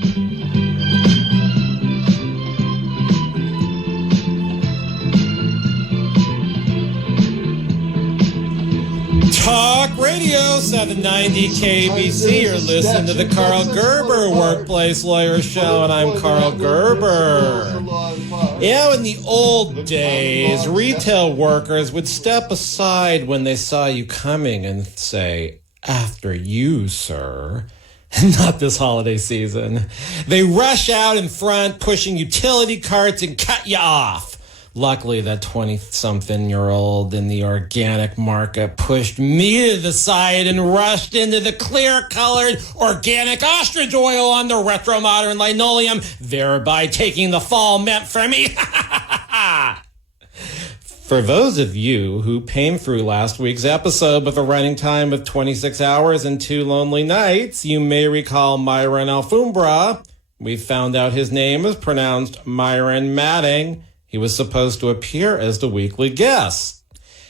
Talk Radio 790 KABC. You're listening to the Karl Gerber Workplace Lawyer Show, and I'm Karl Gerber. Yeah, in the old days, retail workers would step aside when they saw you coming and say, "After you, sir." Not this holiday season. They rush out in front, pushing utility carts and cut you off. Luckily, that 20-something-year-old in the organic market pushed me to the side and rushed into the clear-colored organic ostrich oil on the retro-modern linoleum, thereby taking the fall meant for me. For those of you who came through last week's episode with a running time of 26 hours and 2 lonely nights, you may recall Myron Alfombra. We found out his name is pronounced Myron Matting. He was supposed to appear as the weekly guest.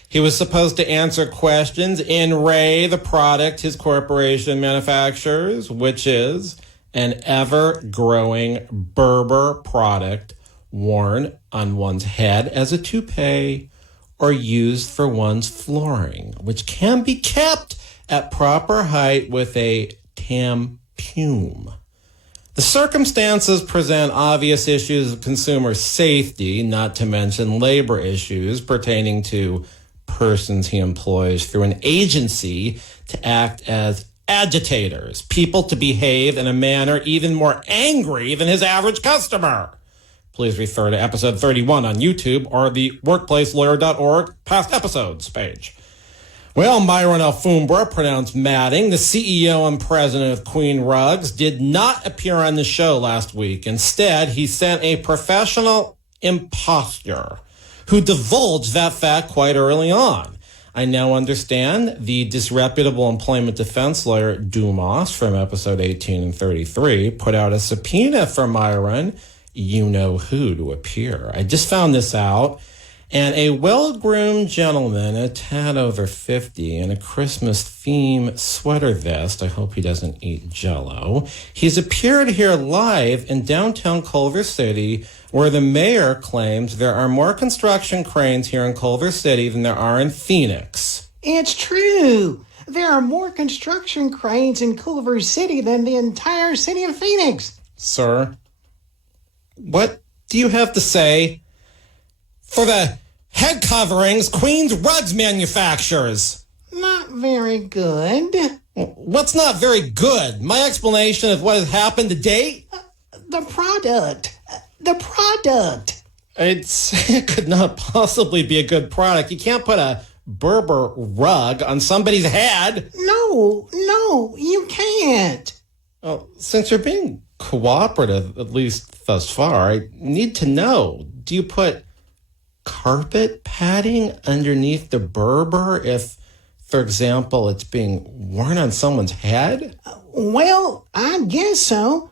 He was supposed to answer questions in Ray, the product his corporation manufactures, which is an ever-growing Berber product worn on one's head as a toupee or used for one's flooring, which can be kept at proper height with a tampon. The circumstances present obvious issues of consumer safety, not to mention labor issues pertaining to persons he employs through an agency to act as agitators, people to behave in a manner even more angry than his average customer. Please refer to episode 31 on YouTube or the workplacelawyer.org past episodes page. Well, Myron Alfombra, pronounced Matting, the CEO and president of Queen Rugs, did not appear on the show last week. Instead, he sent a professional imposter who divulged that fact quite early on. I now understand the disreputable employment defense lawyer Dombass from episode 18 and 33 put out a subpoena for Myron, you-know-who, to appear. I just found this out. And a well-groomed gentleman, a tad over 50, in a Christmas-themed sweater vest, I hope he doesn't eat Jell-O, he's appeared here live in downtown Culver City, where the mayor claims there are more construction cranes here in Culver City than there are in Phoenix. It's true. There are more construction cranes in Culver City than the entire city of Phoenix. Sir, what do you have to say for the head coverings Queen's Rugs manufactures? Not very good. What's not very good? My explanation of what has happened to date? The product. The product. It could not possibly be a good product. You can't put a Berber rug on somebody's head. No, you can't. Well, since you're being cooperative, at least thus far, I need to know, do you put carpet padding underneath the Berber if, for example, it's being worn on someone's head? Well, I guess so.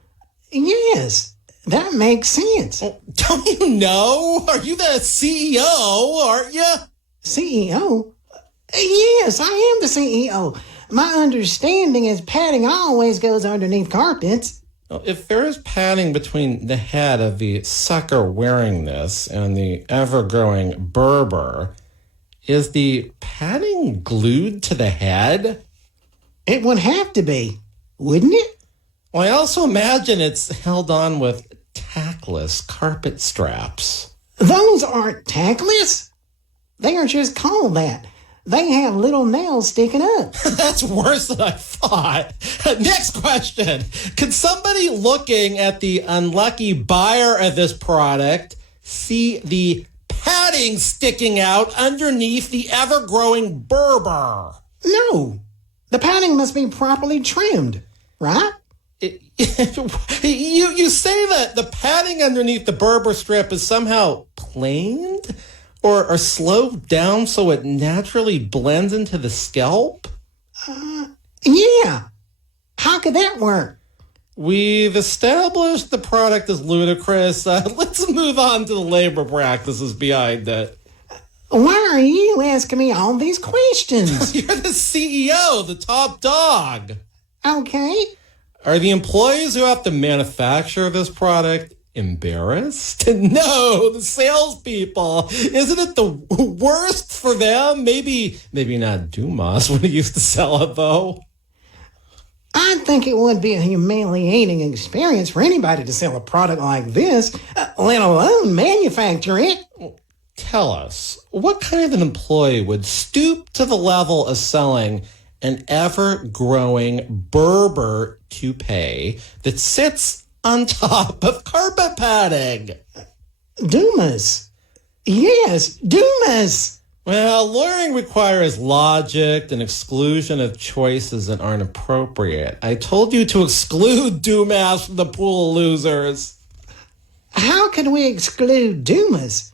Yes, that makes sense. Don't you know? Are you the CEO, aren't you? CEO? Yes, I am the CEO. My understanding is padding always goes underneath carpets. If there is padding between the head of the sucker wearing this and the ever-growing Berber, is the padding glued to the head? It would have to be, wouldn't it? Well, I also imagine it's held on with tackless carpet straps. Those aren't tackless. They are just called that. They have little nails sticking up. That's worse than I thought. Next question. Could somebody looking at the unlucky buyer of this product see the padding sticking out underneath the ever-growing Berber? No. The padding must be properly trimmed, right? You say that the padding underneath the Berber strip is somehow planed? Or slowed down so it naturally blends into the scalp? Yeah. How could that work? We've established the product is ludicrous. Let's move on to the labor practices behind it. Why are you asking me all these questions? You're the CEO, the top dog. Okay. Are the employees who have to manufacture this product embarrassed? No, the salespeople. Isn't it the worst for them? Maybe not Dombass when he used to sell it, though. I think it would be a humiliating experience for anybody to sell a product like this, let alone manufacture it. Tell us, what kind of an employee would stoop to the level of selling an ever-growing Berber toupee that sits on top of carpet padding? Dombass. Yes, Dombass. Well, lawyering requires logic and exclusion of choices that aren't appropriate. I told you to exclude Dombass from the pool of losers. How can we exclude Dombass?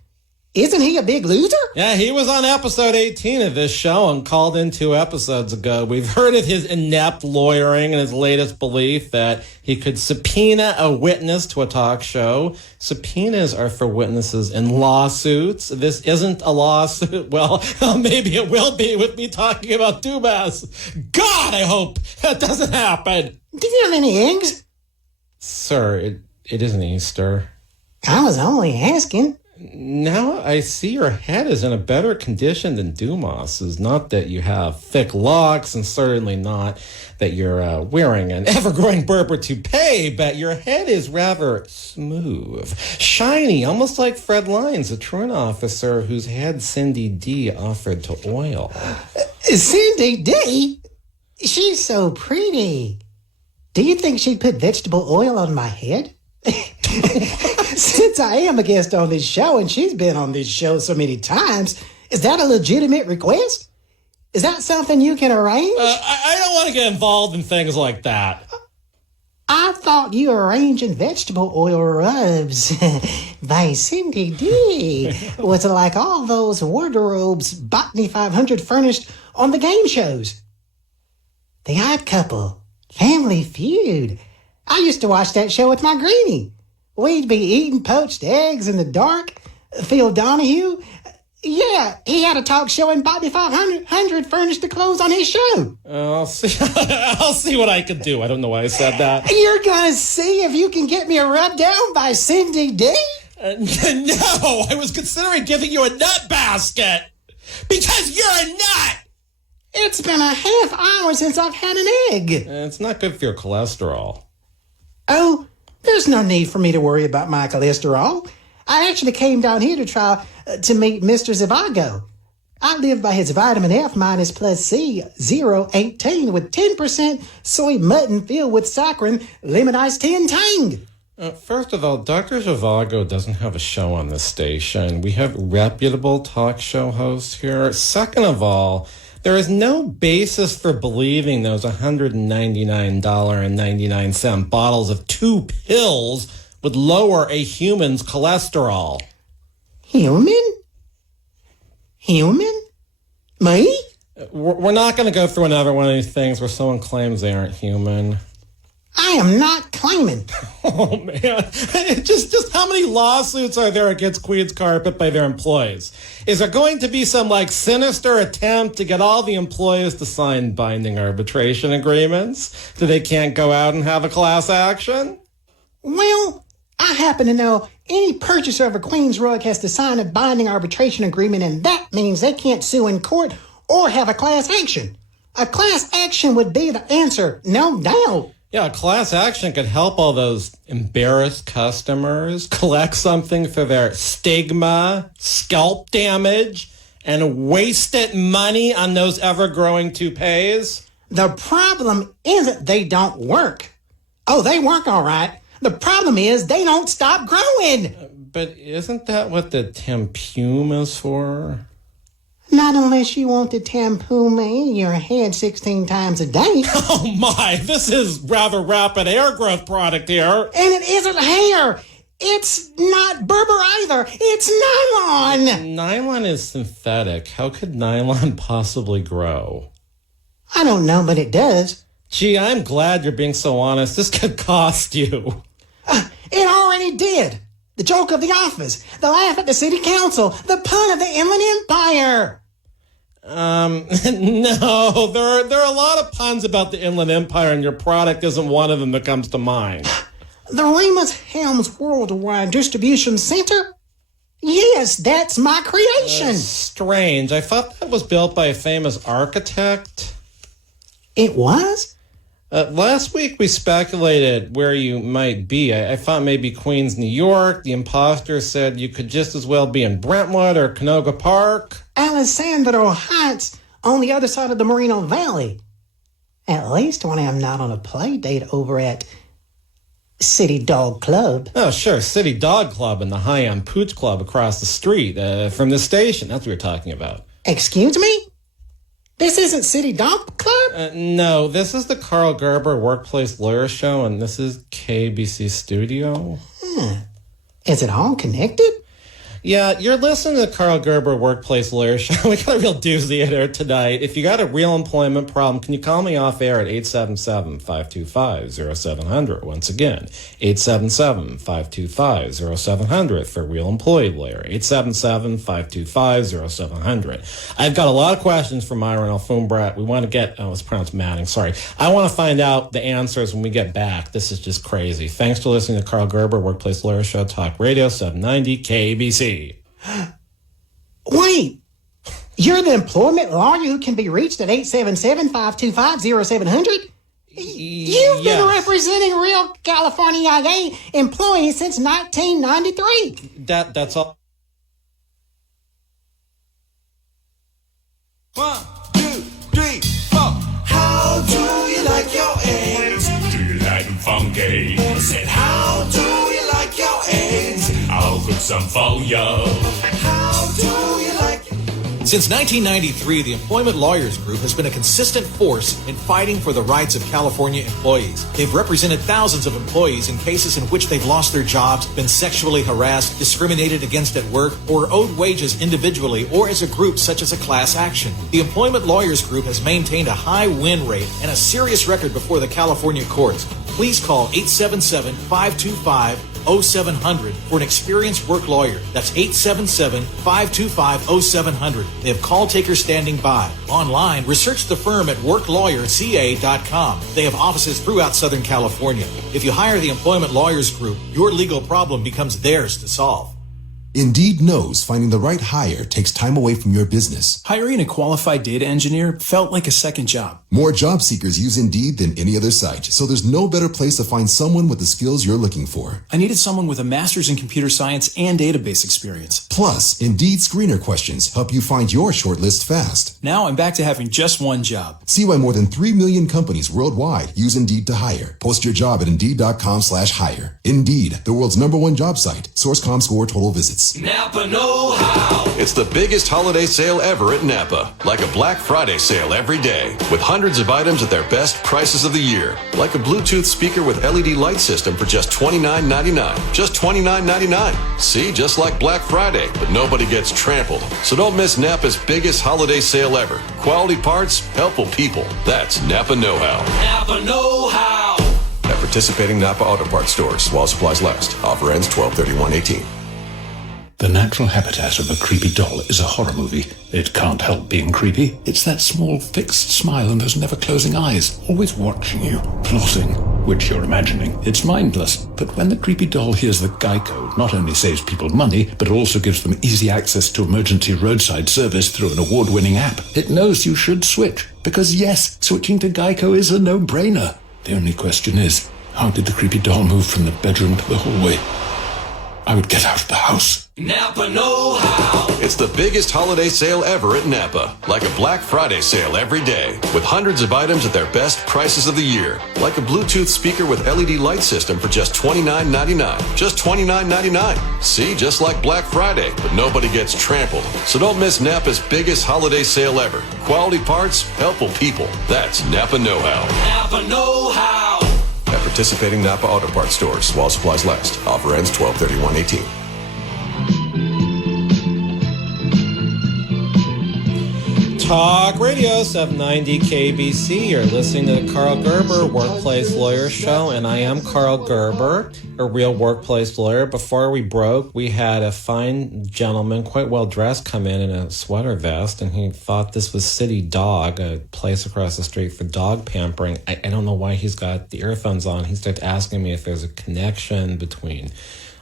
Isn't he a big loser? Yeah, he was on episode 18 of this show and called in 2 episodes ago. We've heard of his inept lawyering and his latest belief that he could subpoena a witness to a talk show. Subpoenas are for witnesses in lawsuits. This isn't a lawsuit. Well, maybe it will be with me talking about Dombass. God, I hope that doesn't happen. Do you have any eggs? Sir, it isn't Easter. I was only asking. Now I see your head is in a better condition than Dombass's. Not that you have thick locks, and certainly not that you're wearing an ever-growing Berber toupee, but your head is rather smooth, shiny, almost like Fred Lyons, a truant officer whose head Cindy D offered to oil. Cindy D? She's so pretty. Do you think she'd put vegetable oil on my head? Since I am a guest on this show and she's been on this show so many times, is that a legitimate request? Is that something you can arrange? I don't want to get involved in things like that. I thought you were arranging vegetable oil rubs by Cindy D. Was it like all those wardrobes Botany 500 furnished on the game shows? The Odd Couple, Family Feud. I used to watch that show with my greenie. We'd be eating poached eggs in the dark. Phil Donahue, yeah, he had a talk show and Bobby 500 furnished the clothes on his show. I'll see. I'll see what I can do. I don't know why I said that. You're gonna see if you can get me a rub down by Cindy D? No, I was considering giving you a nut basket because you're a nut. It's been a half hour since I've had an egg. It's not good for your cholesterol. Oh, there's no need for me to worry about my cholesterol. I actually came down here to try to meet Mr. Zhivago. I live by his vitamin F minus plus C 018 with 10% soy mutton filled with saccharin, lemon iced tea and tang. First of all, Dr. Zhivago doesn't have a show on this station. We have reputable talk show hosts here. Second of all, there is no basis for believing those $199.99 bottles of 2 pills would lower a human's cholesterol. Human? Human? Me? We're not going to go through another one of these things where someone claims they aren't human. I am not claiming. Oh, man. Just how many lawsuits are there against Queen's Carpet by their employees? Is there going to be some, sinister attempt to get all the employees to sign binding arbitration agreements so they can't go out and have a class action? Well, I happen to know any purchaser of a Queen's rug has to sign a binding arbitration agreement, and that means they can't sue in court or have a class action. A class action would be the answer, no doubt. Yeah, a class action could help all those embarrassed customers collect something for their stigma, scalp damage, and wasted money on those ever-growing toupees. The problem isn't they don't work. Oh, they work all right. The problem is they don't stop growing. But isn't that what the tampume is for? Not unless you want to tampoo me in your head 16 times a day. Oh my, this is rather rapid hair growth product here. And it isn't hair. It's not Berber either. It's nylon. Nylon is synthetic. How could nylon possibly grow? I don't know, but it does. Gee, I'm glad you're being so honest. This could cost you. It already did. The joke of the office, the laugh at the city council, the pun of the Inland Empire. No, there are a lot of puns about the Inland Empire, and your product isn't one of them that comes to mind. The Remus Helms Worldwide Distribution Center? Yes, that's my creation. Strange. I thought that was built by a famous architect. It was? Last week we speculated where you might be. I thought maybe Queens, New York. The imposter said you could just as well be in Brentwood or Canoga Park. Alessandro Heights, on the other side of the Moreno Valley. At least when I'm not on a play date over at City Dog Club. Oh, sure. City Dog Club and the High-End Pooch Club across the street from the station. That's what we're talking about. Excuse me? This isn't City Dog Club? No, this is the Karl Gerber Workplace Lawyer Show, and this is KABC Studio. Is it all connected? Yeah, you're listening to the Karl Gerber Workplace Lawyer Show. We got a real doozy here tonight. If you got a real employment problem, can you call me off air at 877-525-0700? Once again, 877-525-0700 for Real Employee Lawyer. 877-525-0700. I've got a lot of questions for Myron Alfombra. We want to get, it's pronounced Manning, sorry. I want to find out the answers when we get back. This is just crazy. Thanks for listening to Karl Gerber Workplace Lawyer Show, Talk Radio 790 KABC. Wait, you're the employment lawyer who can be reached at 877-525-0700? You've been representing real California employees since 1993. That's all. 1, 2, 3, 4. How do you like your eggs? Do you like them funky? I said, how do you like your eggs? I'll cook some for you. How do you like it? Since 1993, the Employment Lawyers Group has been a consistent force in fighting for the rights of California employees. They've represented thousands of employees in cases in which they've lost their jobs, been sexually harassed, discriminated against at work, or owed wages individually or as a group such as a class action. The Employment Lawyers Group has maintained a high win rate and a serious record before the California courts. Please call 877-525-0700 for an experienced work lawyer. That's 877-525-0700. They have call takers standing by. Online, research the firm at worklawyerca.com. They have offices throughout Southern California. If you hire the Employment Lawyers Group, your legal problem becomes theirs to solve. Indeed knows finding the right hire takes time away from your business. Hiring a qualified data engineer felt like a second job. More job seekers use Indeed than any other site, so there's no better place to find someone with the skills you're looking for. I needed someone with a master's in computer science and database experience. Plus, Indeed screener questions help you find your shortlist fast. Now I'm back to having just one job. See why more than 3 million companies worldwide use Indeed to hire. Post your job at Indeed.com/hire. Indeed, the world's #1 job site. Source.com score total visits. Napa know-how. It's the biggest holiday sale ever at Napa. Like a Black Friday sale every day. With hundreds of items at their best prices of the year. Like a Bluetooth speaker with LED light system for just $29.99. Just $29.99. See, just like Black Friday, but nobody gets trampled. So don't miss Napa's biggest holiday sale ever. Quality parts, helpful people. That's Napa know-how. Napa know-how. At participating Napa Auto Parts stores while supplies last. Offer ends 12/31/18. The natural habitat of a creepy doll is a horror movie. It can't help being creepy. It's that small fixed smile and those never closing eyes, always watching you, plotting, which you're imagining. It's mindless. But when the creepy doll hears that Geico not only saves people money, but also gives them easy access to emergency roadside service through an award-winning app, it knows you should switch. Because yes, switching to Geico is a no-brainer. The only question is, how did the creepy doll move from the bedroom to the hallway? I would get out of the house. Napa know-how. It's the biggest holiday sale ever at Napa. Like a Black Friday sale every day. With hundreds of items at their best prices of the year. Like a Bluetooth speaker with LED light system for just $29.99. Just $29.99. See, just like Black Friday, but nobody gets trampled. So don't miss Napa's biggest holiday sale ever. Quality parts, helpful people. That's Napa know-how. Napa know-how. At participating Napa Auto Parts stores while supplies last. Offer ends 12/31/18. Talk Radio 790 KBC. You're listening to the Karl Gerber Workplace Lawyer Show, and I am Karl Gerber, a real workplace lawyer. Before we broke, we had a fine gentleman, quite well dressed, come in a sweater vest, and he thought this was City Dog, a place across the street for dog pampering. I don't know why he's got the earphones on. He started asking me if there's a connection between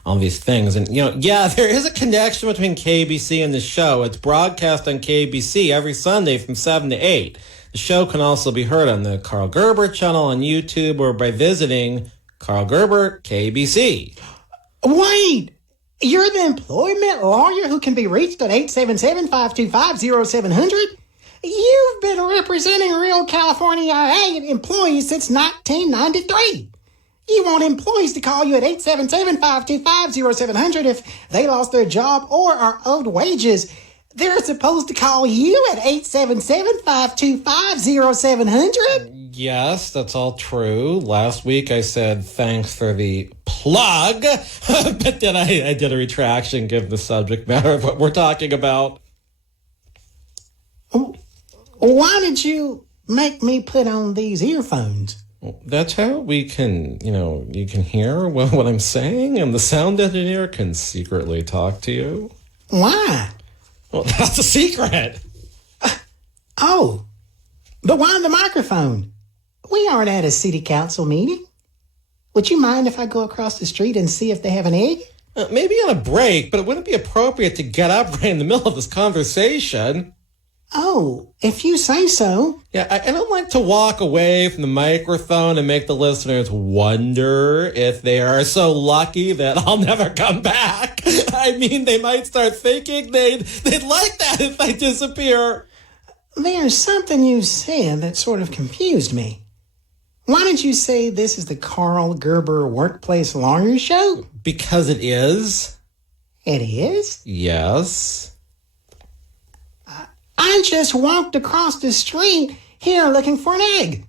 all these things. And, yeah, there is a connection between KBC and the show. It's broadcast on KBC every Sunday from 7 to 8. The show can also be heard on the Karl Gerber channel on YouTube or by visiting Karl Gerber KBC. Wait! You're the employment lawyer who can be reached at 877-525-0700? You've been representing real California employees since 1993. You want employees to call you at 877-525-0700 if they lost their job or are owed wages. They're supposed to call you at 877-525-0700. Yes, that's all true. Last week I said thanks for the plug, but then I did a retraction given the subject matter of what we're talking about. Why did you make me put on these earphones? That's how we can, you can hear what I'm saying, and the sound engineer can secretly talk to you. Why? Well, that's a secret. Oh, but why the microphone? We aren't at a city council meeting. Would you mind if I go across the street and see if they have an egg? Maybe on a break, but it wouldn't be appropriate to get up right in the middle of this conversation. Oh, if you say so. Yeah, I don't like to walk away from the microphone and make the listeners wonder if they are so lucky that I'll never come back. I mean, they might start thinking they'd like that if I disappear. There's something you said that sort of confused me. Why did you say this is the Karl Gerber Workplace Lawyer Show? Because it is. It is? Yes. I just walked across the street here looking for an egg.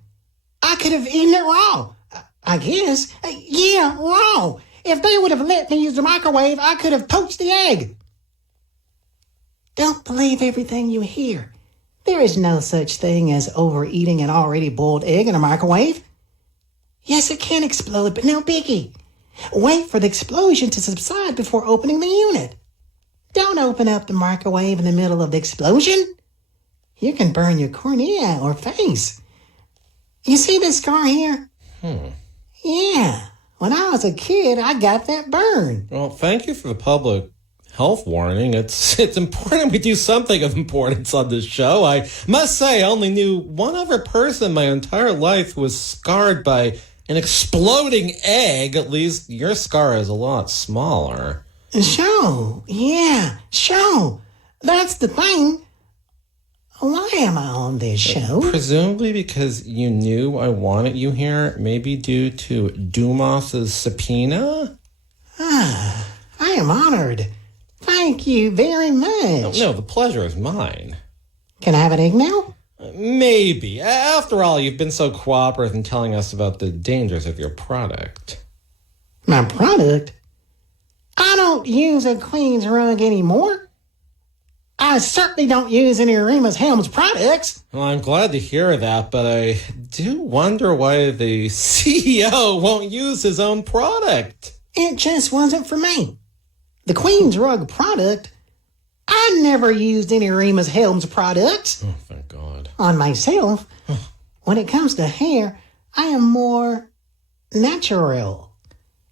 I could have eaten it raw. I guess. Yeah, raw. If they would have let me use the microwave, I could have poached the egg. Don't believe everything you hear. There is no such thing as overeating an already boiled egg in a microwave. Yes, it can explode, but no biggie. Wait for the explosion to subside before opening the unit. Don't open up the microwave in the middle of the explosion. You can burn your cornea or face. You see this scar here? Yeah. When I was a kid, I got that burn. Well, thank you for the public health warning. It's important we do something of importance on this show. I must say, I only knew one other person my entire life who was scarred by an exploding egg. At least your scar is a lot smaller. Sure. Yeah, sure. That's the thing. Why am I on this show? Presumably because you knew I wanted you here, maybe due to Dombass's subpoena? I am honored. Thank you very much. No, the pleasure is mine. Can I have an egg now? Maybe. After all, you've been so cooperative in telling us about the dangers of your product. My product? I don't use a Queen's rug anymore. I certainly don't use any Remus Helms products. Well, I'm glad to hear that, but I do wonder why the CEO won't use his own product. It just wasn't for me. The Queen's rug product, I never used any Remus Helms products. Oh, thank God. On myself, when it comes to hair, I am more natural.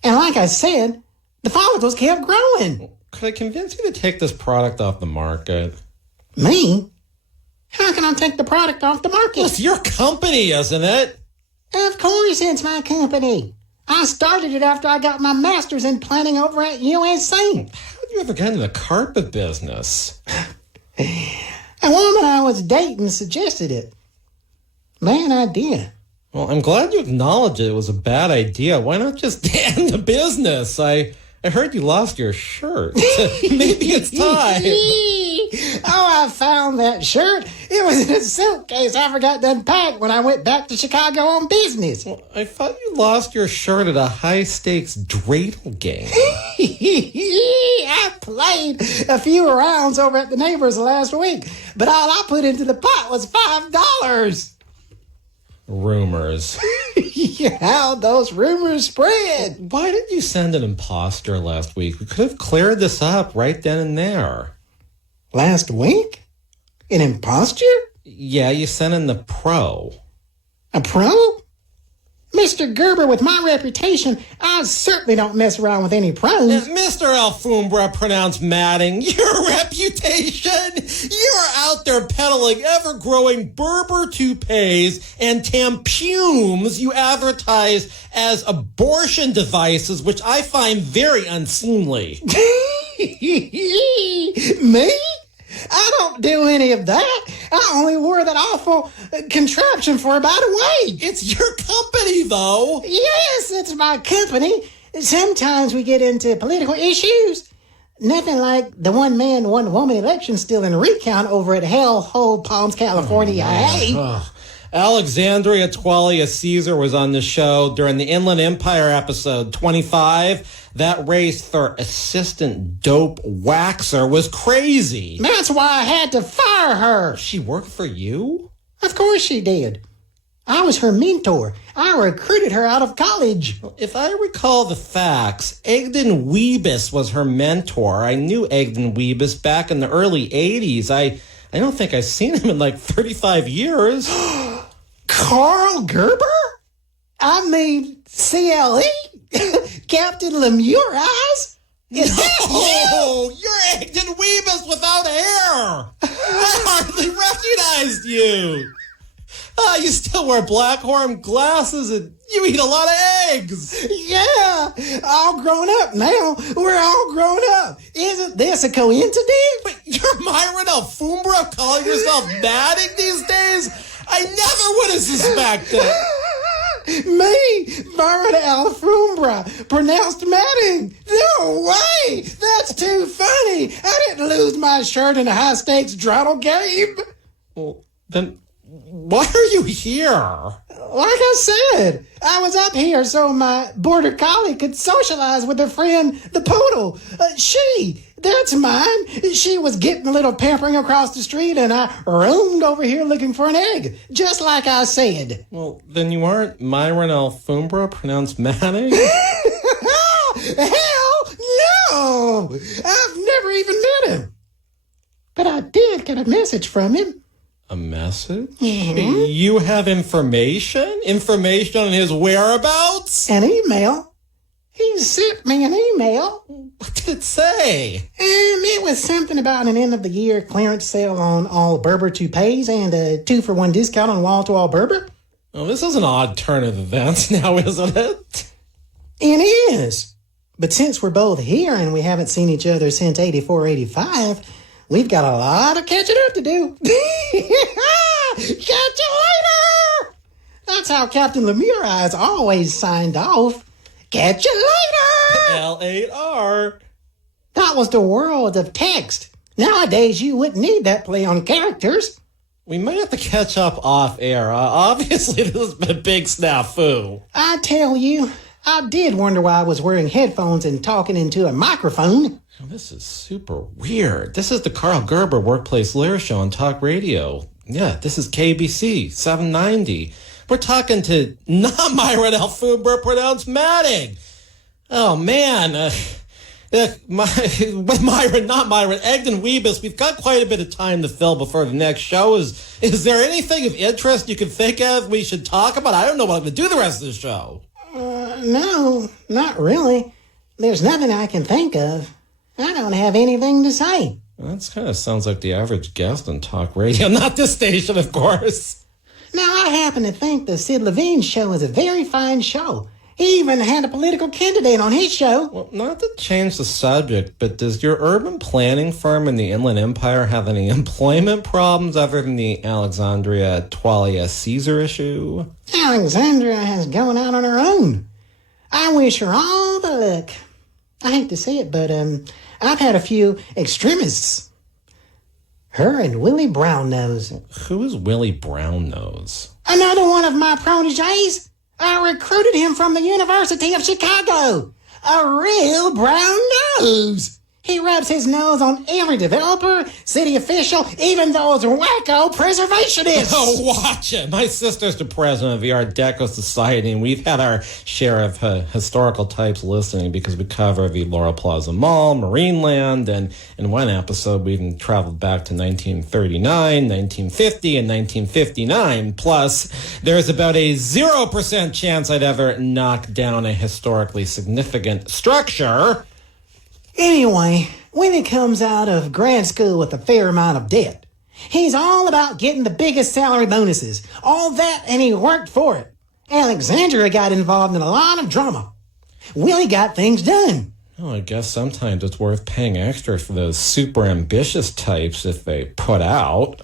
And like I said, the follicles kept growing. Could I convince you to take this product off the market? Me? How can I take the product off the market? It's your company, isn't it? Of course it's my company. I started it after I got my master's in planning over at USC. How did you ever get into the carpet business? A woman I was dating suggested it. Bad idea. Well, I'm glad you acknowledged it was a bad idea. Why not just end the business? I heard you lost your shirt. Maybe it's time. I found that shirt. It was in a suitcase I forgot to unpack when I went back to Chicago on business. I thought you lost your shirt at a high-stakes dreidel game. I played a few rounds over at the neighbors last week, but all I put into the pot was $5. Rumors. How those rumors spread. Why did you send an imposter last week? We could have cleared this up right then and there. Last week? An imposture? Yeah, you sent in the pro. A pro? Mr. Gerber, with my reputation, I certainly don't mess around with any pros. Mr. Alfombra, pronounced Matting, your reputation? You're out there peddling ever-growing Berber toupees and tampumes you advertise as abortion devices, which I find very unseemly. Me? I don't do any of that. I only wore that awful contraption for about a week. It's your company, though. Yes, it's my company. Sometimes we get into political issues. Nothing like the one-man, one-woman election still in recount over at Hellhole Palms, California. Alexandria Twalia Caesar was on the show during the Inland Empire episode 25. That race for assistant dope waxer was crazy. That's why I had to fire her. She worked for you? Of course she did. I was her mentor. I recruited her out of college. If I recall the facts, Egdon Webis was her mentor. I knew Egdon Webis back in the early 80s. I don't think I've seen him in like 35 years. Karl Gerber? I mean, CLE? Captain Lemure Eyes? Is that you? You're Egdon Webis without hair. I hardly recognized you. You still wear black horn glasses and you eat a lot of eggs. Yeah, all grown up now. We're all grown up. Isn't this a coincidence? Wait, you're Myron Alfombra calling yourself Matting these days? I never would have suspected. Me, Myron Alfombra, pronounced Matting. No way! That's too funny. I didn't lose my shirt in a high-stakes dreidel game. Well, then why are you here? Like I said, I was up here so my border collie could socialize with her friend, the poodle. That's mine. She was getting a little pampering across the street, and I roamed over here looking for an egg, just like I said. Well, then you aren't Myron Alfombra, pronounced Matting? Hell no! I've never even met him. But I did get a message from him. A message? Mm-hmm. You have information? Information on his whereabouts? An email. He sent me an email. What did it say? It was something about an end-of-the-year clearance sale on all Berber toupees and a 2-for-1 discount on wall-to-wall Berber. Oh, this is an odd turn of events now, isn't it? It is. But since we're both here and we haven't seen each other since 84, 85... we've got a lot of catching up to do. Catch you later! That's how Captain Lemure Eyes always signed off. Catch you later! L8R. That was the world of text. Nowadays, you wouldn't need that play on characters. We might have to catch up off air. Obviously, this has been a big snafu. I tell you, I did wonder why I was wearing headphones and talking into a microphone. This is super weird. This is the Karl Gerber Workplace Lyre Show on talk radio. Yeah, this is KABC 790. We're talking to not Myron Alfombra, pronounced Matting. Oh, man. With Myron, not Myron, Egdon Webis, we've got quite a bit of time to fill before the next show. Is there anything of interest you can think of we should talk about? I don't know what I'm going to do the rest of the show. No, not really. There's nothing I can think of. I don't have anything to say. That kind of sounds like the average guest on talk radio. Not this station, of course. Now, I happen to think the Sid Levine show is a very fine show. He even had a political candidate on his show. Well, not to change the subject, but does your urban planning firm in the Inland Empire have any employment problems other than the Alexandria Twalia Caesar issue? Alexandria has gone out on her own. I wish her all the luck. I hate to say it, but I've had a few extremists. Her and Willie Brownnose. Who is Willie Brownnose? Another one of my proteges. I recruited him from the University of Chicago. A real brown nose. He rubs his nose on every developer, city official, even those wacko preservationists. Oh, watch it. My sister's the president of the Art Deco Society, and we've had our share of historical types listening because we cover the Laurel Plaza Mall, Marineland, and in one episode we even traveled back to 1939, 1950, and 1959. Plus, there's about a 0% chance I'd ever knock down a historically significant structure. Anyway, Willie comes out of grad school with a fair amount of debt. He's all about getting the biggest salary bonuses. All that, and he worked for it. Alexandria got involved in a lot of drama. Willie got things done. Well, I guess sometimes it's worth paying extra for those super ambitious types if they put out.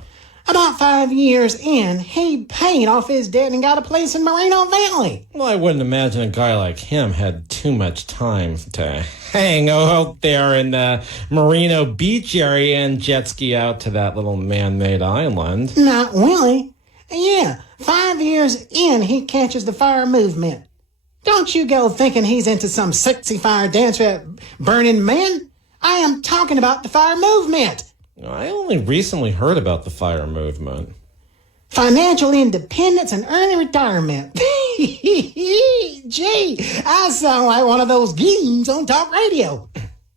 About 5 years in, he paid off his debt and got a place in Moreno Valley. Well, I wouldn't imagine a guy like him had too much time to hang out there in the Merino Beach area and jet ski out to that little man-made island. Not Willie. Yeah, 5 years in, he catches the fire movement. Don't you go thinking he's into some sexy fire dance at Burning Man. I am talking about the fire movement. I only recently heard about the fire movement. Financial independence and early retirement. Gee, I sound like one of those geeks on talk radio.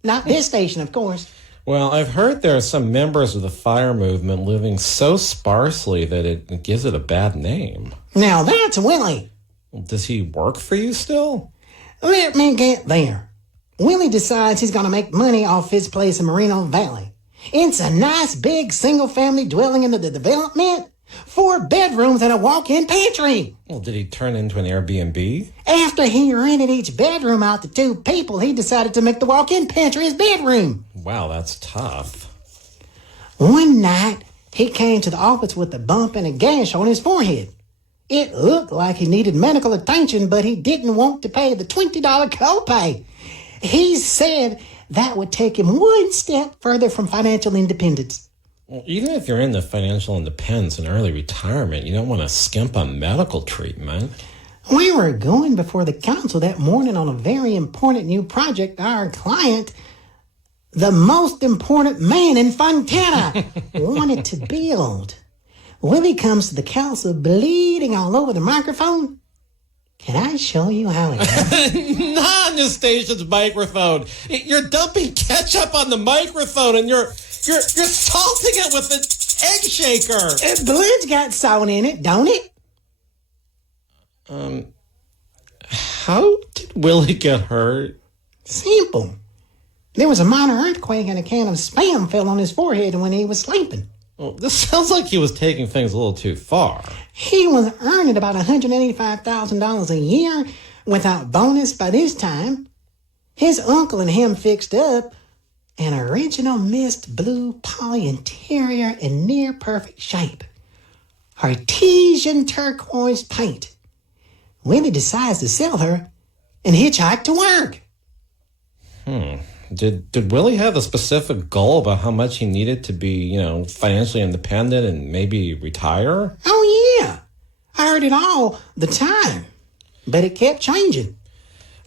Not this station, of course. Well, I've heard there are some members of the fire movement living so sparsely that it gives it a bad name. Now that's Willie. Does he work for you still? Let me get there. Willie decides he's going to make money off his place in Moreno Valley. It's a nice big single-family dwelling in the development. 4 bedrooms and a walk-in pantry. Well, did he turn into an Airbnb? After he rented each bedroom out to 2 people, he decided to make the walk-in pantry his bedroom. Wow, that's tough. One night, he came to the office with a bump and a gash on his forehead. It looked like he needed medical attention, but he didn't want to pay the $20 copay. He said that would take him one step further from financial independence. Well, even if you're in the financial independence and early retirement, you don't want to skimp on medical treatment. We were going before the council that morning on a very important new project. Our client, the most important man in Fontana, wanted to build. Willie comes to the council bleeding all over the microphone. Can I show you how it happens? Not on the station's microphone. You're dumping ketchup on the microphone and you're salting it with an egg shaker. Blood's got salt in it, don't it? How did Willie get hurt? Simple. There was a minor earthquake and a can of Spam fell on his forehead when he was sleeping. Well, this sounds like he was taking things a little too far. He was earning about $185,000 a year without bonus by this time. His uncle and him fixed up an original mist blue poly interior in near perfect shape. Artesian turquoise paint. Willie decides to sell her and hitchhike to work. Did Willie have a specific goal about how much he needed to be, financially independent and maybe retire? Oh, yeah. I heard it all the time, but it kept changing.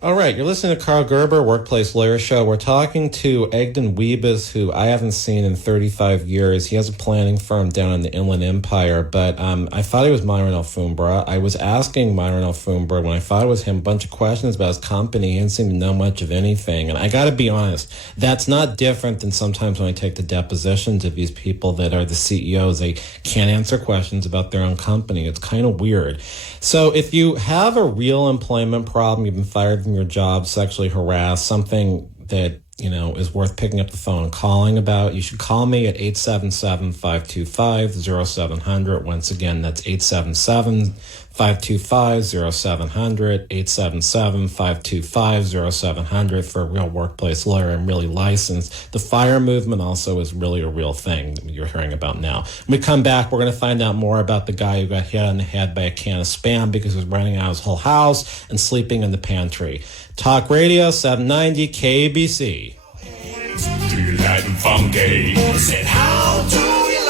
All right, you're listening to Karl Gerber, Workplace Lawyer Show. We're talking to Egdon Webis, who I haven't seen in 35 years. He has a planning firm down in the Inland Empire, but I thought he was Myron Alfombra. I was asking Myron Alfombra when I thought it was him a bunch of questions about his company. He didn't seem to know much of anything. And I got to be honest, that's not different than sometimes when I take the depositions of these people that are the CEOs. They can't answer questions about their own company. It's kind of weird. So if you have a real employment problem, you've been fired from your job, sexually harassed, something that, is worth picking up the phone and calling about, you should call me at 877-525-0700. Once again, that's 877-525-0700, 877-525-0700 for a real workplace lawyer and really licensed. The fire movement also is really a real thing that you're hearing about now. When we come back, we're going to find out more about the guy who got hit on the head by a can of Spam because he was running out of his whole house and sleeping in the pantry. Talk Radio 790 KABC. Do you like them funky? I said, how do you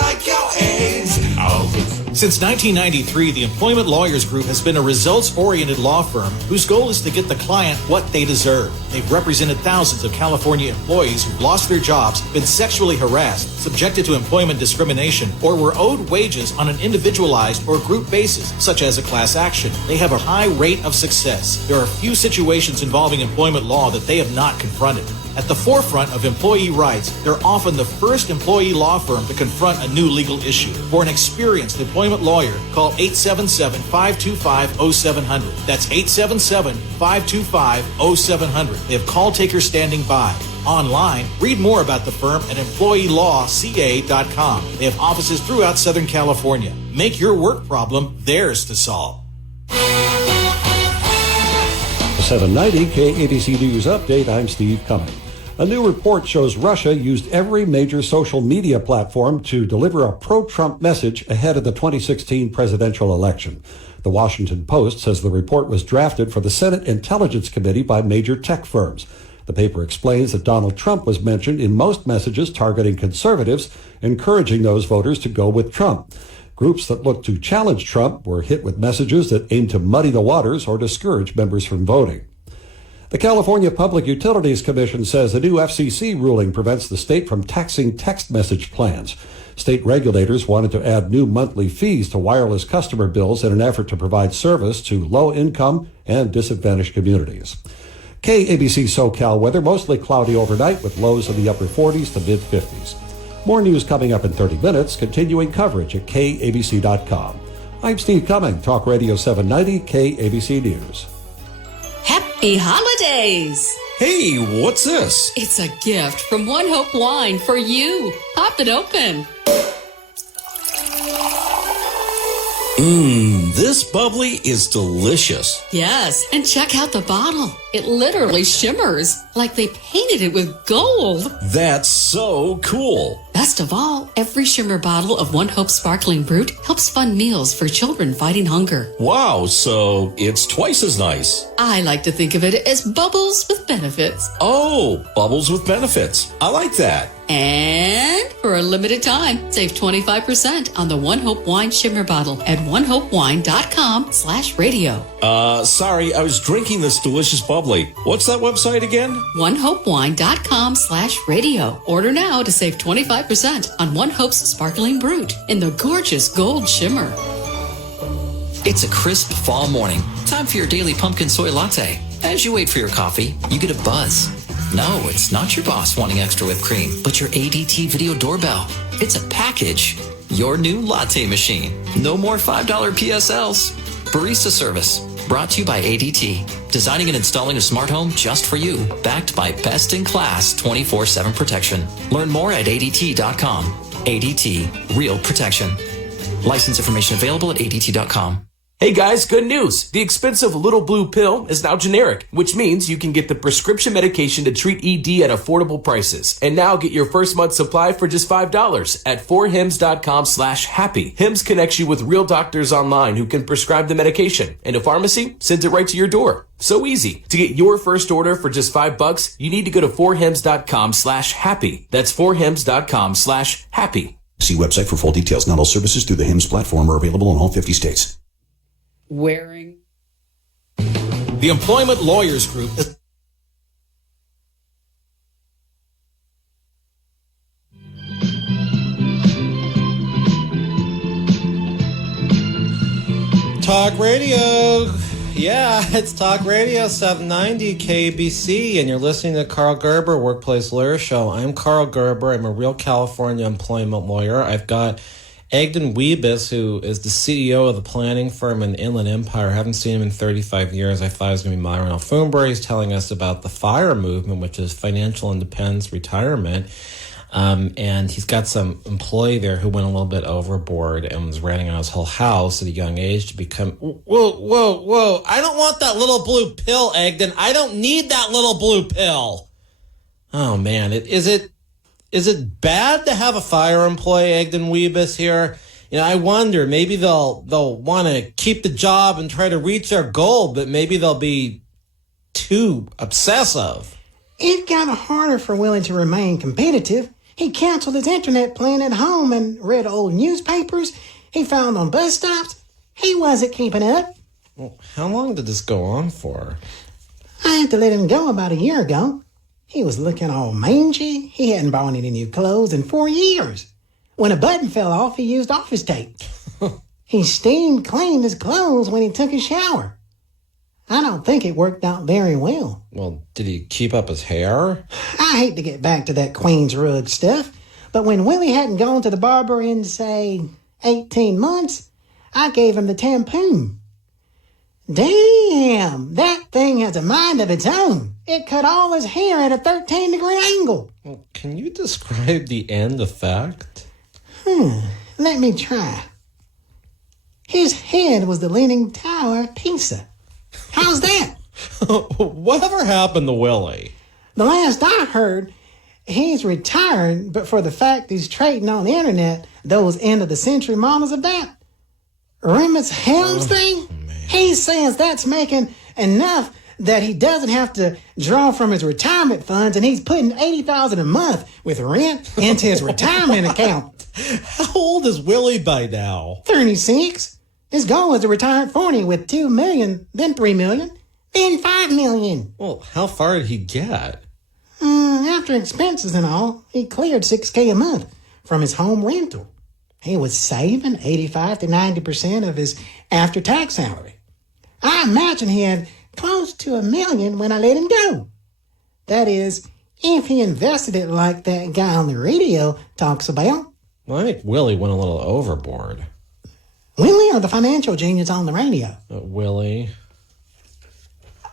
Since 1993, the Employment Lawyers Group has been a results-oriented law firm whose goal is to get the client what they deserve. They've represented thousands of California employees who've lost their jobs, been sexually harassed, subjected to employment discrimination, or were owed wages on an individualized or group basis, such as a class action. They have a high rate of success. There are few situations involving employment law that they have not confronted. At the forefront of employee rights, they're often the first employee law firm to confront a new legal issue. For an experienced employment lawyer, call 877-525-0700. That's 877-525-0700. They have call takers standing by. Online, read more about the firm at employeelawca.com. They have offices throughout Southern California. Make your work problem theirs to solve. 790 KABC News Update, I'm Steve Cumming. A new report shows Russia used every major social media platform to deliver a pro-Trump message ahead of the 2016 presidential election. The Washington Post says the report was drafted for the Senate Intelligence Committee by major tech firms. The paper explains that Donald Trump was mentioned in most messages targeting conservatives, encouraging those voters to go with Trump. Groups that looked to challenge Trump were hit with messages that aimed to muddy the waters or discourage members from voting. The California Public Utilities Commission says the new FCC ruling prevents the state from taxing text message plans. State regulators wanted to add new monthly fees to wireless customer bills in an effort to provide service to low-income and disadvantaged communities. KABC SoCal weather, mostly cloudy overnight with lows in the upper 40s to mid-50s. More news coming up in 30 minutes, continuing coverage at KABC.com. I'm Steve Cumming, Talk Radio 790, KABC News. Happy holidays! Hey, what's this? It's a gift from One Hope Wine for you. Pop it open. This bubbly is delicious. Yes, and check out the bottle. It literally shimmers like they painted it with gold. That's so cool. Best of all, every shimmer bottle of One Hope Sparkling Brut helps fund meals for children fighting hunger. Wow, so it's twice as nice. I like to think of it as bubbles with benefits. Oh, bubbles with benefits. I like that. And for a limited time, save 25% on the One Hope Wine Shimmer Bottle at onehopewine.com/radio. Sorry, I was drinking this delicious bubbly. What's that website again? onehopewine.com/radio. Order now to save 25% on One Hope's Sparkling Brut in the gorgeous gold shimmer. It's a crisp fall morning. Time for your daily pumpkin soy latte. As you wait for your coffee, you get a buzz. No, it's not your boss wanting extra whipped cream, but your ADT video doorbell. It's a package. Your new latte machine. No more $5 PSLs. Barista service. Brought to you by ADT. Designing and installing a smart home just for you. Backed by best-in-class 24/7 protection. Learn more at ADT.com. ADT. Real protection. License information available at ADT.com. Hey guys, good news! The expensive little blue pill is now generic, which means you can get the prescription medication to treat ED at affordable prices. And now get your first month's supply for just $5 at 4hims.com/happy. Hims connects you with real doctors online who can prescribe the medication, and a pharmacy sends it right to your door. So easy. To get your first order for just $5, you need to go to 4hims.com/happy. That's 4hims.com/happy. See website for full details. Not all services through the Hims platform are available in all 50 states. Wearing. The Employment Lawyers Group. Talk Radio. Yeah, it's Talk Radio 790 KABC, and you're listening to Karl Gerber, Workplace Lawyer Show. I'm Karl Gerber. I'm a real California employment lawyer. I've got Egdon Webis, who is the CEO of the planning firm in Inland Empire. I haven't seen him in 35 years. I thought it was going to be Myron Alfombra. He's telling us about the FIRE movement, which is financial independence retirement. And he's got some employee there who went a little bit overboard and was renting out his whole house at a young age to become... Whoa. I don't want that little blue pill, Egdon. I don't need that little blue pill. Oh, man. Is it bad to have a FIRE employee, Egdon Webis, here? You know, I wonder, maybe they'll want to keep the job and try to reach their goal, but maybe they'll be too obsessive. It got harder for Willie to remain competitive. He canceled his internet plan at home and read old newspapers. he found on bus stops, he wasn't keeping up. Well, how long did this go on for? I had to let him go about a year ago. He was looking all mangy. He hadn't bought any new clothes in 4 years. When a button fell off, he used office tape. He steamed cleaned his clothes when he took a shower. I don't think it worked out very well. Well, did he keep up his hair? I hate to get back to that Queen's rug stuff, but when Willie hadn't gone to the barber in, say, 18 months, I gave him the tampon. Damn, that thing has a mind of its own. It cut all his hair at a 13-degree angle. Well, can you describe the end effect? Let me try. His head was the Leaning Tower of Pisa. How's that? Whatever happened to Willie? The last I heard, he's retired, but for the fact he's trading on the internet, those end-of-the-century models of that Remus Helms thing, he says that's making enough that he doesn't have to draw from his retirement funds, and he's putting $80,000 a month with rent into his retirement account. How old is Willie by now? 36. His goal is to retire at 40 with $2 million, then $3 million, then $5 million. Well, how far did he get? After expenses and all, he cleared $6,000 a month from his home rental. He was saving 85 to 90% of his after-tax salary. I imagine he had close to $1 million when I let him go. That is, if he invested it like that guy on the radio talks about. Well, I think Willie went a little overboard. Willie or the financial genius on the radio? Willie.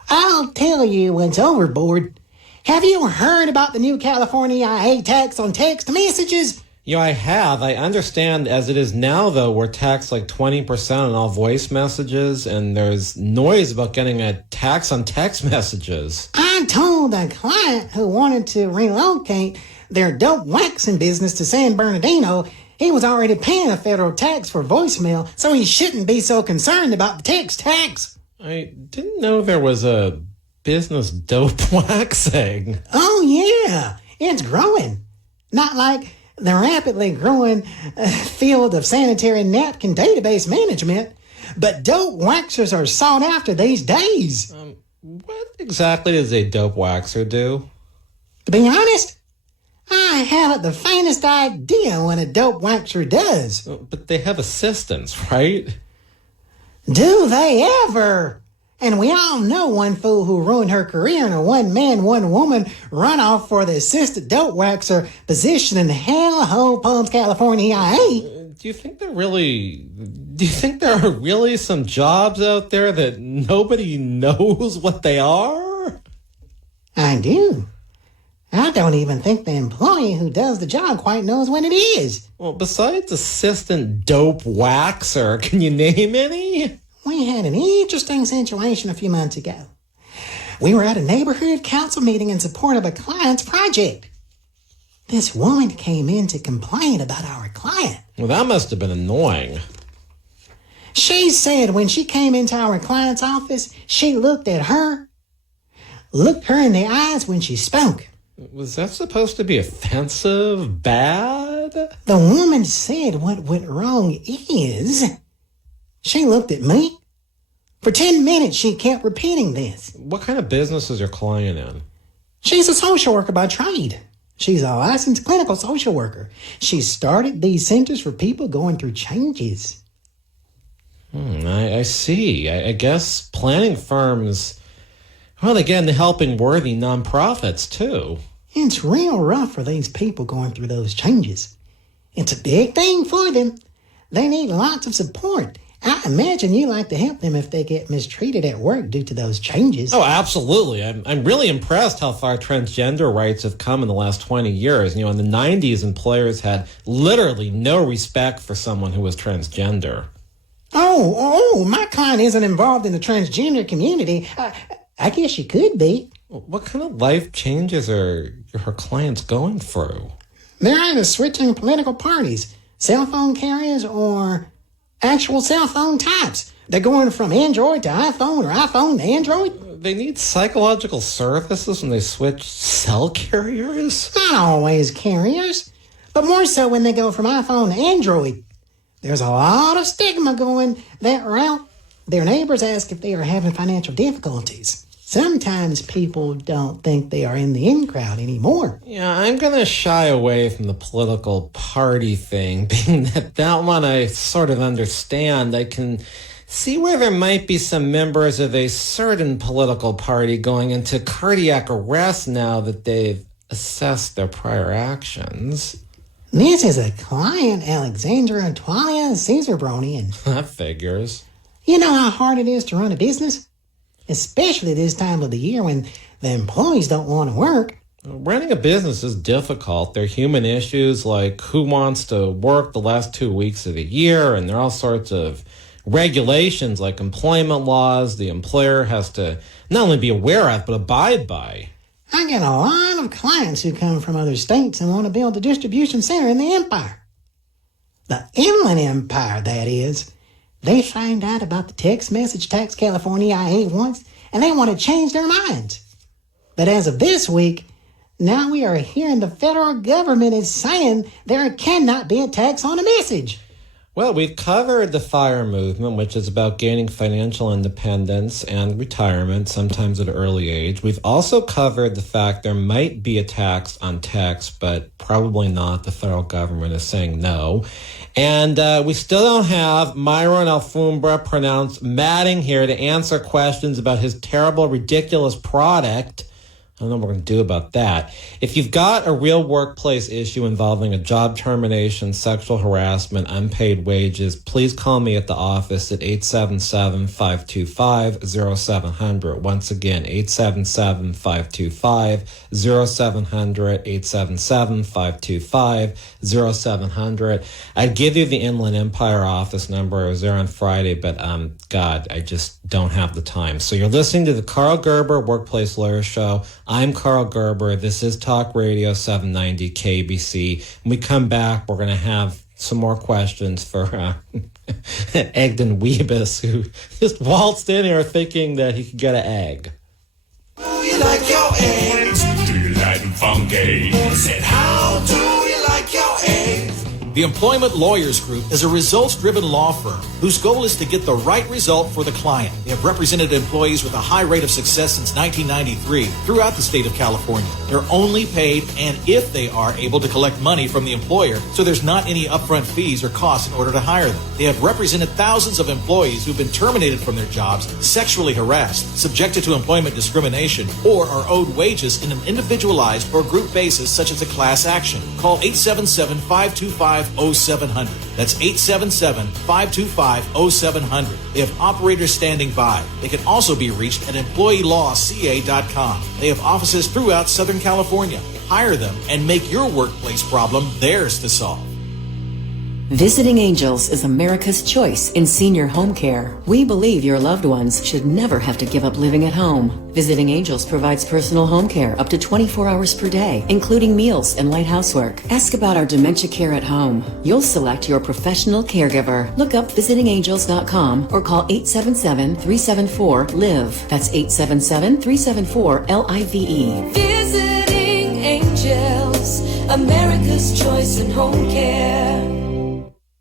I'll tell you what's overboard. Have you heard about the new California IA tax on text messages? Yeah, I have. I understand as it is now, though, we're taxed like 20% on all voice messages, and there's noise about getting a tax on text messages. I told a client who wanted to relocate their dope waxing business to San Bernardino he was already paying a federal tax for voicemail, so he shouldn't be so concerned about the text tax. I didn't know there was a business dope waxing. Oh, yeah. It's growing. Not like the rapidly growing field of sanitary napkin database management, but dope waxers are sought after these days. What exactly does a dope waxer do? To be honest, I haven't the faintest idea what a dope waxer does. But they have assistants, right? Do they ever? And we all know one fool who ruined her career in a one-man, one-woman runoff for the assistant dope waxer position in Hellhole Palms, California, IA. Do you think there are really some jobs out there that nobody knows what they are? I do. I don't even think the employee who does the job quite knows what it is. Well, besides assistant dope waxer, can you name any? We had an interesting situation a few months ago. We were at a neighborhood council meeting in support of a client's project. This woman came in to complain about our client. Well, that must have been annoying. She said when she came into our client's office, she looked her in the eyes when she spoke. Was that supposed to be offensive? Bad? The woman said what went wrong is... She looked at me. For 10 minutes, she kept repeating this. What kind of business is your client in? She's a social worker by trade. She's a licensed clinical social worker. She started these centers for people going through changes. I see. I guess planning firms, well, they get into helping worthy nonprofits, too. It's real rough for these people going through those changes. It's a big thing for them. They need lots of support. I imagine you like to help them if they get mistreated at work due to those changes. Oh, absolutely. I'm really impressed how far transgender rights have come in the last 20 years. You know, in the 90s, employers had literally no respect for someone who was transgender. Oh, my client isn't involved in the transgender community. I guess you could be. What kind of life changes are her clients going through? They're either switching political parties, cell phone carriers, or actual cell phone types. They're going from Android to iPhone or iPhone to Android. They need psychological services when they switch cell carriers? Not always carriers, but more so when they go from iPhone to Android. There's a lot of stigma going that route. Their neighbors ask if they are having financial difficulties. Sometimes people don't think they are in the in crowd anymore. Yeah, I'm going to shy away from the political party thing, being that one I sort of understand. I can see where there might be some members of a certain political party going into cardiac arrest now that they've assessed their prior actions. This is a client, Alexandra Twalia Caesar Brony, and that figures. You know how hard it is to run a business? Especially this time of the year when the employees don't want to work. Running a business is difficult. There are human issues like who wants to work the last 2 weeks of the year, and there are all sorts of regulations like employment laws the employer has to not only be aware of, but abide by. I get a lot of clients who come from other states and want to build a distribution center in the empire. The Inland Empire, that is. They find out about the text message tax California I ate once, and they want to change their minds. But as of this week, now we are hearing the federal government is saying there cannot be a tax on a message. Well, we've covered the FIRE movement, which is about gaining financial independence and retirement, sometimes at an early age. We've also covered the fact there might be a tax on text, but probably not. The federal government is saying no. And we still don't have Myron Alfombra, pronounced Matting, here to answer questions about his terrible, ridiculous product. I don't know what we're going to do about that. If you've got a real workplace issue involving a job termination, sexual harassment, unpaid wages, please call me at the office at 877-525-0700. Once again, 877-525-0700, 877-525-0700. I'd give you the Inland Empire office number. I was there on Friday, but God, I just don't have the time. So you're listening to the Karl Gerber Workplace Lawyer Show. I'm Karl Gerber. This is Talk Radio 790 KABC. When we come back, we're going to have some more questions for Egdon Webis, who just waltzed in here thinking that he could get an egg. Do you like your eggs? Do you like them funky? I said, how do you like your eggs? The Employment Lawyers Group is a results-driven law firm whose goal is to get the right result for the client. They have represented employees with a high rate of success since 1993 throughout the state of California. They're only paid and if they are able to collect money from the employer, so there's not any upfront fees or costs in order to hire them. They have represented thousands of employees who've been terminated from their jobs, sexually harassed, subjected to employment discrimination, or are owed wages in an individualized or group basis such as a class action. Call 877-525-0700. That's 877-525-0700. They have operators standing by. They can also be reached at employeelawca.com. They have offices throughout Southern California. Hire them and make your workplace problem theirs to solve. Visiting Angels is America's choice in senior home care. We believe your loved ones should never have to give up living at home. Visiting Angels provides personal home care up to 24 hours per day, including meals and light housework. Ask about our dementia care at home. You'll select your professional caregiver. Look up visitingangels.com or call 877-374-LIVE. That's 877-374-LIVE. Visiting Angels, America's choice in home care.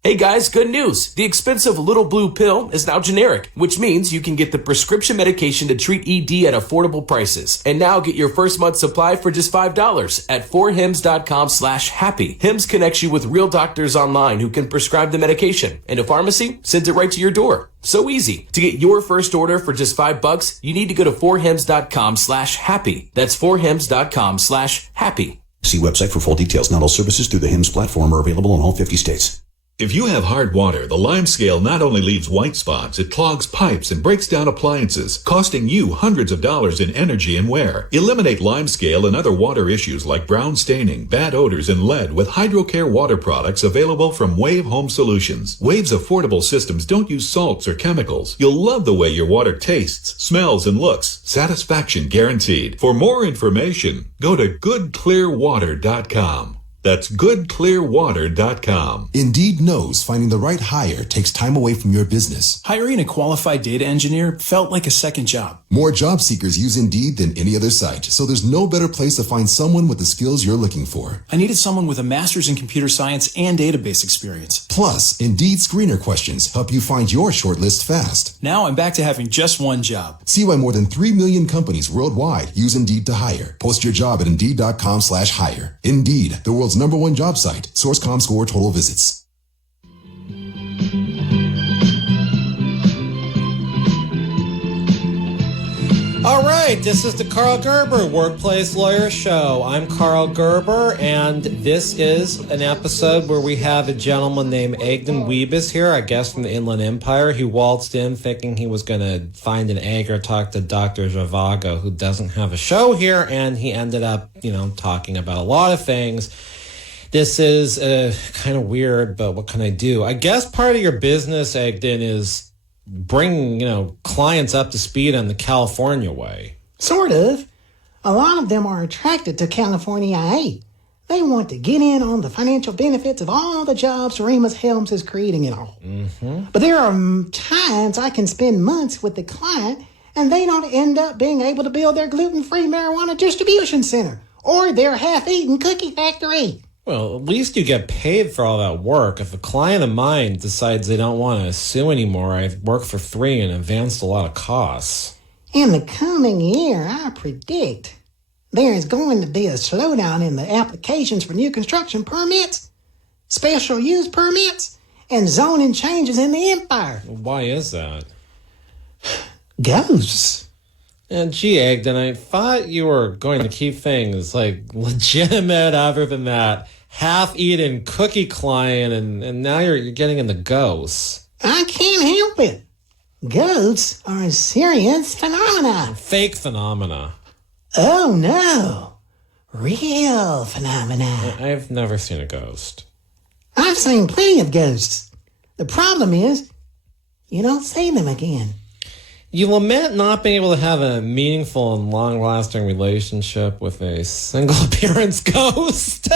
Hey guys, good news. The expensive little blue pill is now generic, which means you can get the prescription medication to treat ED at affordable prices. And now get your first month supply for just $5 at 4hims.com/happy. Hims connects you with real doctors online who can prescribe the medication, and a pharmacy sends it right to your door. So easy. To get your first order for just $5, you need to go to 4hims.com/happy. That's 4hims.com/happy. See website for full details. Not all services through the HIMS platform are available in all 50 states. If you have hard water, the lime scale not only leaves white spots, it clogs pipes and breaks down appliances, costing you hundreds of dollars in energy and wear. Eliminate lime scale and other water issues like brown staining, bad odors, and lead with HydroCare water products available from Wave Home Solutions. Wave's affordable systems don't use salts or chemicals. You'll love the way your water tastes, smells, and looks. Satisfaction guaranteed. For more information, go to goodclearwater.com. That's goodclearwater.com. Indeed knows finding the right hire takes time away from your business. Hiring a qualified data engineer felt like a second job. More job seekers use Indeed than any other site, so there's no better place to find someone with the skills you're looking for. I needed someone with a master's in computer science and database experience. Plus, Indeed screener questions help you find your shortlist fast. Now I'm back to having just one job. See why more than 3 million companies worldwide use Indeed to hire. Post your job at Indeed.com/hire. Indeed, the world's #1 job site. Source.com score total visits. All right, this is the Karl Gerber Workplace Lawyer Show. I'm Karl Gerber, and this is an episode where we have a gentleman named Egdon Webis here, I guess from the Inland Empire. He waltzed in thinking he was going to find an egg or talk to Dr. Zhivago, who doesn't have a show here, and he ended up, talking about a lot of things. This is kind of weird, but what can I do? I guess part of your business, Egdon, is bringing, clients up to speed on the California way. Sort of. A lot of them are attracted to California IA. They want to get in on the financial benefits of all the jobs Remus Helms is creating and all. Mm-hmm. But there are times I can spend months with the client and they don't end up being able to build their gluten-free marijuana distribution center or their half-eaten cookie factory. Well, at least you get paid for all that work. If a client of mine decides they don't want to sue anymore, I work for free and advanced a lot of costs. In the coming year, I predict there is going to be a slowdown in the applications for new construction permits, special use permits, and zoning changes in the empire. Why is that? Ghosts. And gee, Egdon, I thought you were going to keep things legitimate other than that half-eaten cookie client, and now you're getting into ghosts. I can't help it. Ghosts are a serious phenomenon. Fake phenomena. Oh, no. Real phenomena. I've never seen a ghost. I've seen plenty of ghosts. The problem is, you don't see them again. You lament not being able to have a meaningful and long-lasting relationship with a single appearance ghost.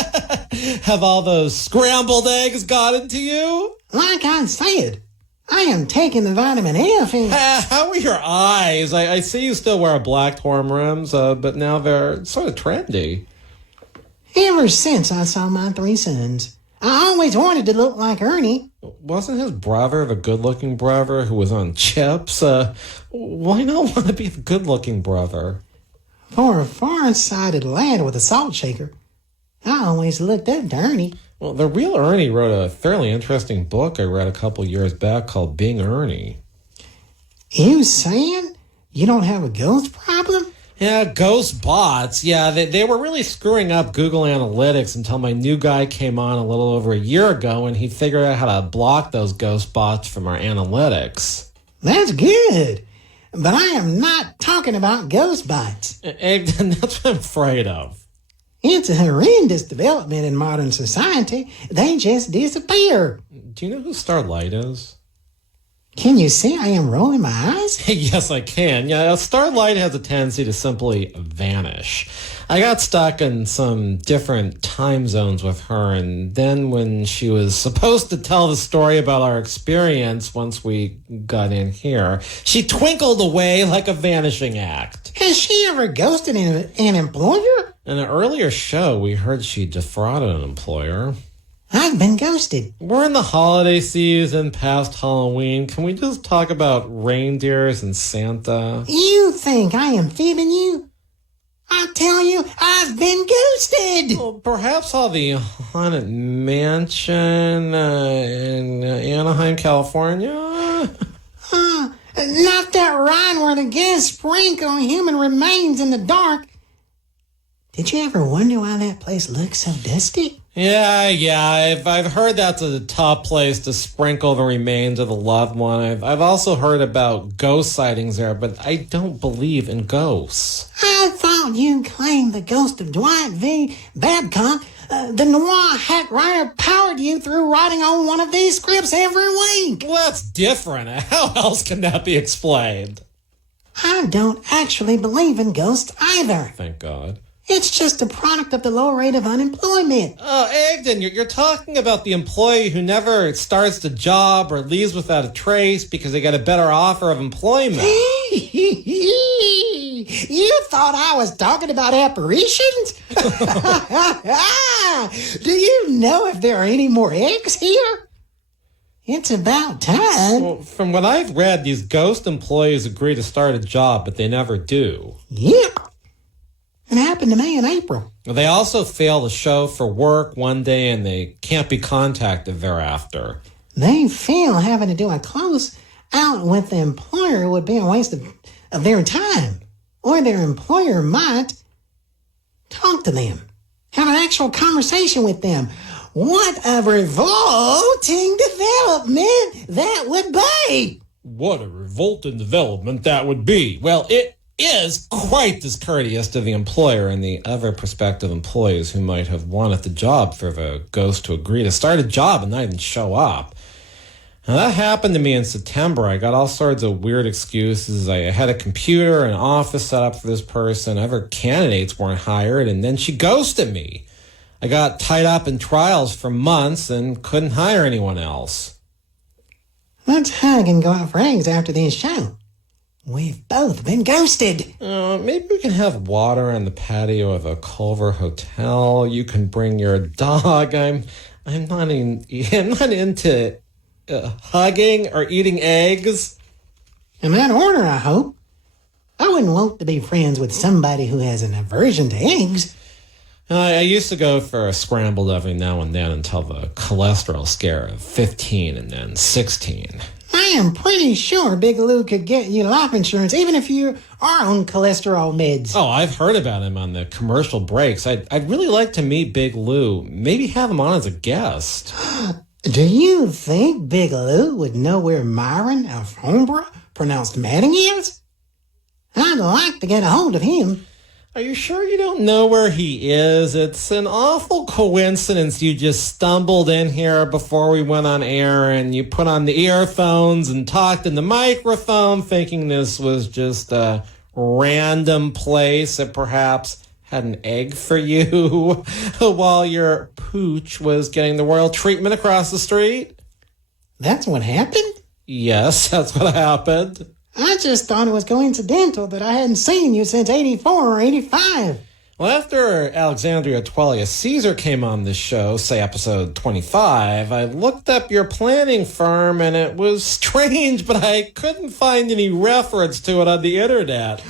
Have all those scrambled eggs gotten to you? Like I said, I am taking the vitamin F and... How are your eyes? I see you still wear black torn rims, but now they're sort of trendy. Ever since I saw my 3 sons, I always wanted to look like Ernie. Wasn't his brother the good-looking brother who was on Chips? Why not want to be the good-looking brother? For a far-sighted lad with a salt shaker, I always looked up to Ernie. Well, the real Ernie wrote a fairly interesting book I read a couple years back called Being Ernie. You saying you don't have a ghost problem? Yeah, ghost bots. Yeah, they were really screwing up Google Analytics until my new guy came on a little over a year ago and he figured out how to block those ghost bots from our analytics. That's good. But I am not talking about ghost bots. That's what I'm afraid of. It's a horrendous development in modern society. They just disappear. Do you know who Starlight is? Can you see I am rolling my eyes? Yes, I can. Yeah, Starlight has a tendency to simply vanish. I got stuck in some different time zones with her, and then when she was supposed to tell the story about our experience once we got in here, she twinkled away like a vanishing act. Has she ever ghosted an employer? In an earlier show, we heard she defrauded an employer. I've been ghosted. We're in the holiday season, past Halloween. Can we just talk about reindeers and Santa? You think I am fibbing you? I tell you, I've been ghosted. Well, perhaps all the haunted mansion in Anaheim, California? Not that ride where the guests sprinkle human remains in the dark. Did you ever wonder why that place looks so dusty? Yeah, I've heard that's a top place to sprinkle the remains of the loved one. I've also heard about ghost sightings there, but I don't believe in ghosts. I thought you claimed the ghost of Dwight V. Babcock, the noir hack writer, powered you through writing on one of these scripts every week. Well, that's different. How else can that be explained? I don't actually believe in ghosts either. Thank God. It's just a product of the low rate of unemployment. Oh, Egdon, you're talking about the employee who never starts the job or leaves without a trace because they got a better offer of employment. You thought I was talking about apparitions? Do you know if there are any more eggs here? It's about time. Well, from what I've read, these ghost employees agree to start a job, but they never do. Yep. It happened to me in April. They also fail to show for work one day and they can't be contacted thereafter. They feel having to do a close out with the employer would be a waste of their time. Or their employer might talk to them. Have an actual conversation with them. What a revolting development that would be! What a revolting development that would be. Well, it is quite discourteous to the employer and the other prospective employees who might have wanted the job for the ghost to agree to start a job and not even show up. Now, that happened to me in September. I got all sorts of weird excuses. I had a computer and office set up for this person. Other candidates weren't hired, and then she ghosted me. I got tied up in trials for months and couldn't hire anyone else. Let's hug and go out for eggs after this show. We've both been ghosted. Maybe we can have water on the patio of a Culver hotel. You can bring your dog. I'm not into hugging or eating eggs. In that order, I hope. I wouldn't want to be friends with somebody who has an aversion to eggs. I used to go for a scrambled every now and then until the cholesterol scare of 15 and then 16. I am pretty sure Big Lou could get you life insurance even if you are on cholesterol meds. Oh, I've heard about him on the commercial breaks. I'd really like to meet Big Lou. Maybe have him on as a guest. Do you think Big Lou would know where Myron Alfombra, pronounced Manning, is? I'd like to get a hold of him. Are you sure you don't know where he is? It's an awful coincidence you just stumbled in here before we went on air and you put on the earphones and talked in the microphone thinking this was just a random place that perhaps had an egg for you while your pooch was getting the royal treatment across the street? That's what happened? Yes, that's what happened. I just thought it was coincidental that I hadn't seen you since 84 or 85. Well, after Alexandria Twellius Caesar came on this show, say episode 25, I looked up your planning firm and it was strange, but I couldn't find any reference to it on the internet.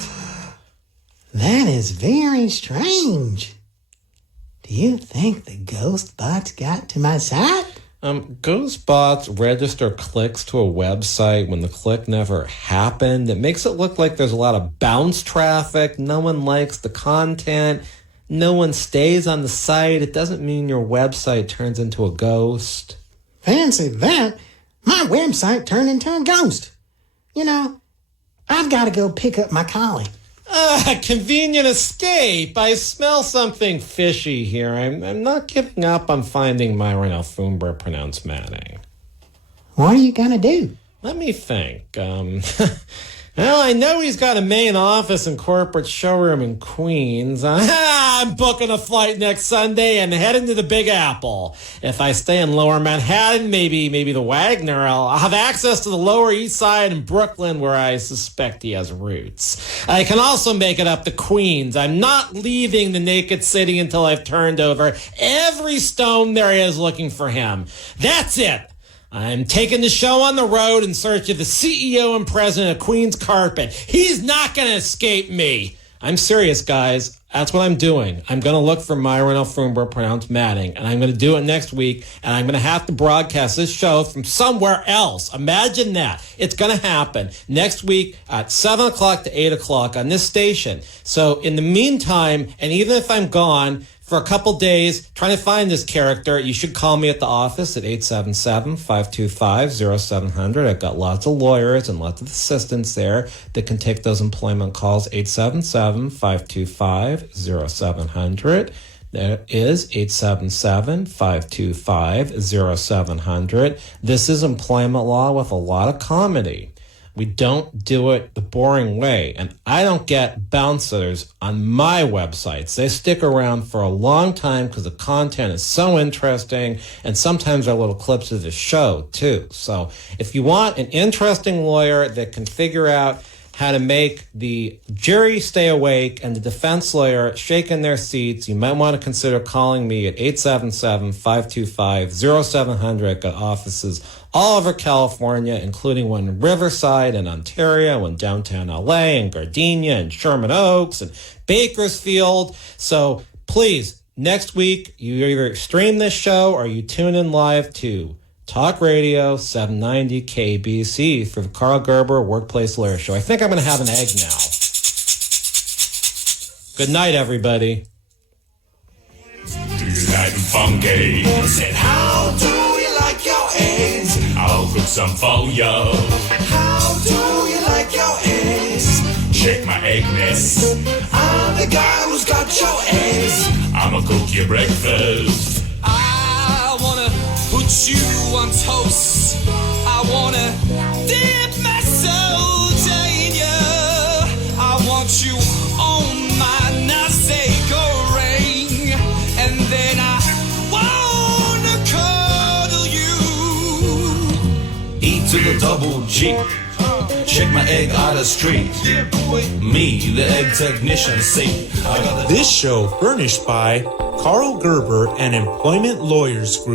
That is very strange. Do you think the ghost bots got to my site? Ghost bots register clicks to a website when the click never happened. It makes it look like there's a lot of bounce traffic. No one likes the content. No one stays on the site. It doesn't mean your website turns into a ghost. Fancy that. My website turned into a ghost. You know, I've got to go pick up my collie. Convenient escape. I smell something fishy here. I'm not giving up on finding Myron Alfombra, pronounced Manning. What are you going to do? Let me think. Well, I know he's got a main office and corporate showroom in Queens. I'm booking a flight next Sunday and heading to the Big Apple. If I stay in Lower Manhattan, maybe the Wagner, I'll have access to the Lower East Side in Brooklyn, where I suspect he has roots. I can also make it up to Queens. I'm not leaving the naked city until I've turned over every stone there is looking for him. That's it. I'm taking the show on the road in search of the CEO and president of Queen's Carpet. He's not going to escape me. I'm serious, guys. That's what I'm doing. I'm going to look for Myron Alfombra, pronounced Manning, and I'm going to do it next week, and I'm going to have to broadcast this show from somewhere else. Imagine that. It's going to happen next week at 7 o'clock to 8 o'clock on this station. So in the meantime, and even if I'm gone for a couple days trying to find this character, you should call me at the office at 877-525-0700. I've got lots of lawyers and lots of assistants there that can take those employment calls. 877-525-0700. There is 877-525-0700. This is employment law with a lot of comedy. We don't do it the boring way. And I don't get bouncers on my websites. They stick around for a long time because the content is so interesting, and sometimes our little clips of the show too. So if you want an interesting lawyer that can figure out how to make the jury stay awake and the defense lawyer shake in their seats, you might want to consider calling me at 877-525-0700. Got offices all over California, including one in Riverside and Ontario and downtown LA and Gardenia and Sherman Oaks and Bakersfield. So please, next week, you either stream this show or you tune in live to Talk Radio 790 KABC for the Karl Gerber Workplace Lawyer Show. I think I'm going to have an egg now. Good night, everybody. Do you like them funky? I said, how do you like your eggs? I'll cook some for you. How do you like your eggs? Check my egg nest. I'm the guy who's got your eggs. I'ma cook your breakfast. I wanna put you on toast. I wanna dip my soldier in you. I want you on my nase ring, and then I wanna cuddle you. E to the double G. Check my egg out of street. Me, the egg technician, see. This show furnished by Karl Gerber and Employment Lawyers Group.